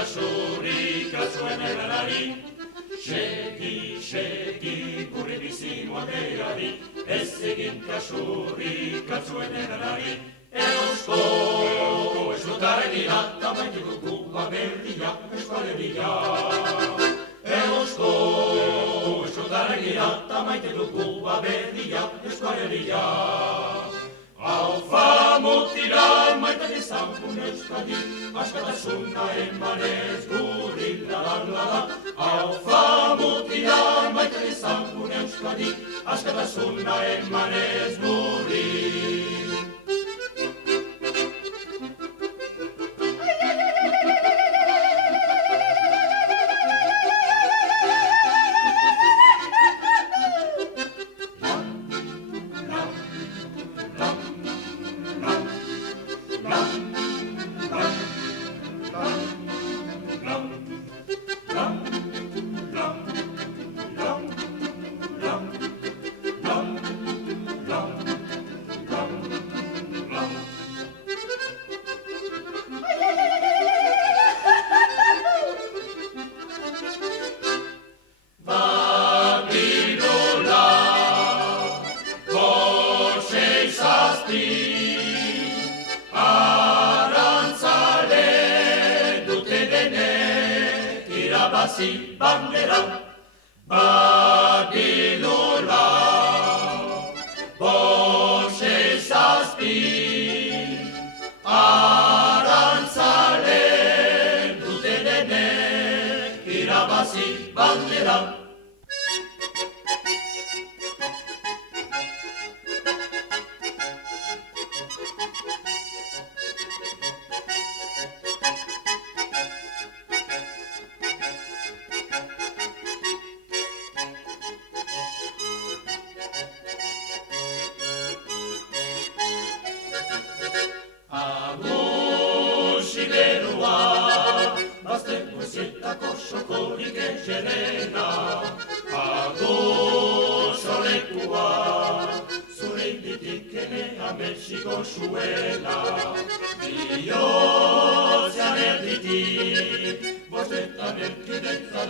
kasurik atzuen eranari, segi, gure bizimo aldeari, ez egin kasurik atzuen eranari, Eusko eskutarria, tamaitu dugu aberria, Euskaleria. Eusko eskutarria, tamaitu dugu aberria, Euskaleria. Aufa mutila maite dezagun Euskadi, askatasuna emanez guri la. Aufa mutila maite dezagun Euskadi, askatasuna emanez guri. Bandera, Babilola, Boxe zazpi, arantzale dute denek irabazi bandera. Sokorik egerena, agozolekua, zure inditik enea Mexiko zuela. Biotzean erditik, bostetan erkidetza